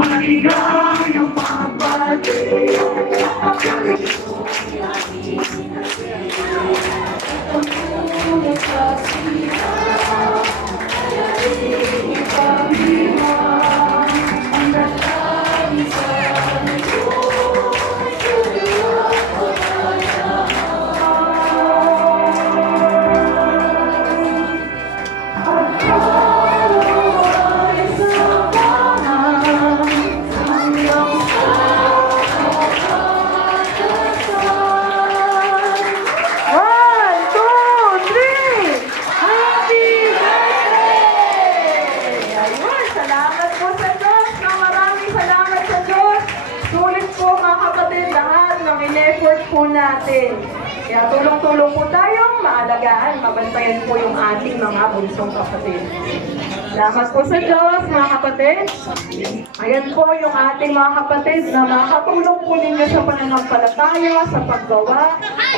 maligayang pagbati. In-effort po natin. Kaya tulong-tulong po tayong maalagaan, mabantayan po yung ating mga bunsong kapatid. Salamat po sa Diyos, mga kapatid. Ayan po yung ating mga kapatid na makatulong po ninyo sa pananampalataya, sa paggawa.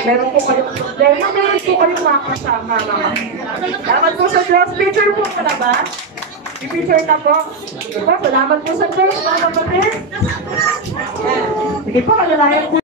Meron po kayong problema, meron po kayong makasama. Salamat po sa Diyos. Picture po ka na ba? I-picture na po. Salamat po sa Diyos, mga kapatid. Sige po, kalalayan po.